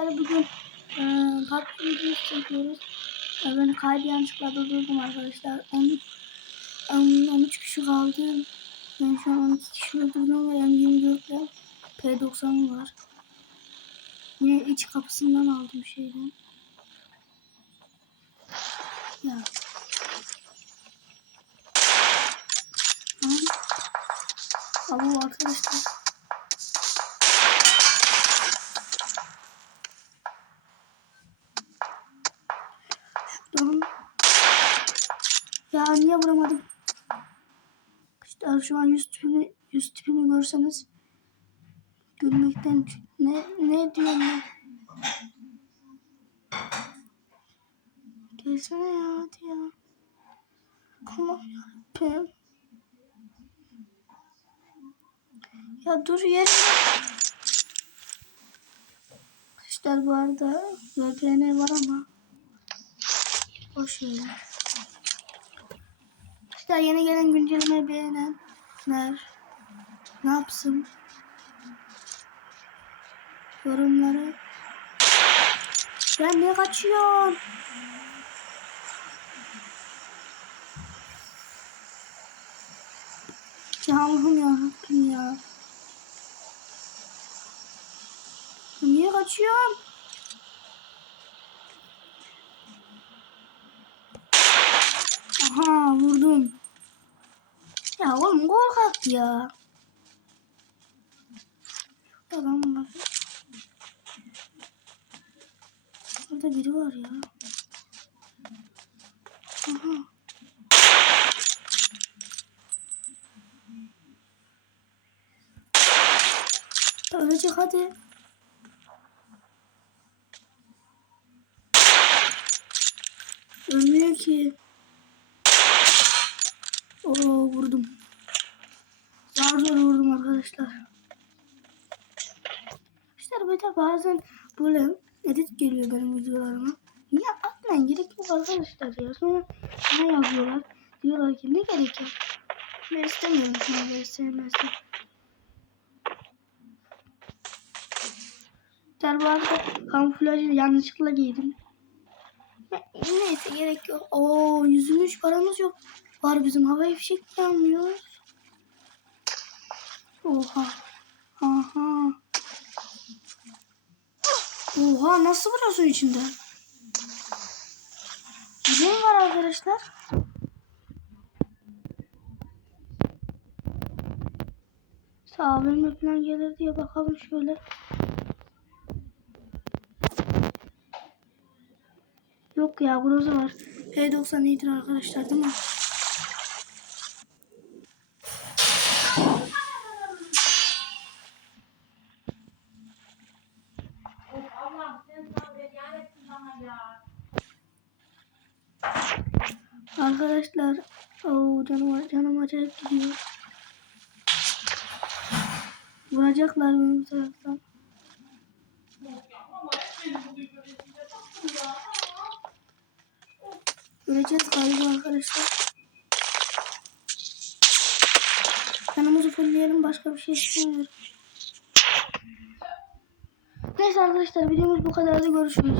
Bugün e, PUBG videosu çekiyoruz. E, ben kaydı yanlışlıkla durdurdum arkadaşlar. 10, 10, 13 kişi kaldı. Ben şu an 12 kişi öldürdüm ve M24 ile P90 var. Yine iç kapısından aldım şeyden. Ya. Alo arkadaşlar. Ya niye vuramadım? İşte şu an yüz tipini, yüz tipini görseniz gülmekten ne ne diyorum ya? Gelsene ya hadi ya. Tamam yarabbim. Ya dur yer. Arkadaşlar bu arada VPN var ama boş ver. İşte yeni gelen güncelleme beğenenler ne yapsın? Yorumları. Ya ne kaçıyorsun? Ya Allah'ım ya Rabbim ya. Niye kaçıyorsun? Vurdum. Ya oğlum korkak ya. Adam var. Burada biri var ya. Aha. Ölecek hadi. Ölmüyor ki. Arkadaşlar. Arkadaşlar böyle bazen böyle edit geliyor benim videolarıma. Niye atmayın gerek yok arkadaşlar ya. Sonra ne yazıyorlar? Diyorlar ki ne gerek yok. Ben istemiyorum şunu böyle sevmezdim. Arkadaşlar bu arada kamuflajı yanlışlıkla giydim. Ne- Neyse gerek yok. Oo 103 paramız yok. Var bizim havai fişek yanmıyor. Oha. Aha. Oha nasıl vuruyorsun içinde? Ne var arkadaşlar? Sağ olun falan gelir diye bakalım şöyle. Yok ya groza var. P90 iyidir arkadaşlar değil mi? Arkadaşlar o canım, canım acayip gidiyor. Vuracaklar beni bu taraftan. Öleceğiz galiba arkadaşlar. Canımızı fullleyelim başka bir şey istemiyorum. Neyse arkadaşlar videomuz bu kadardı görüşürüz.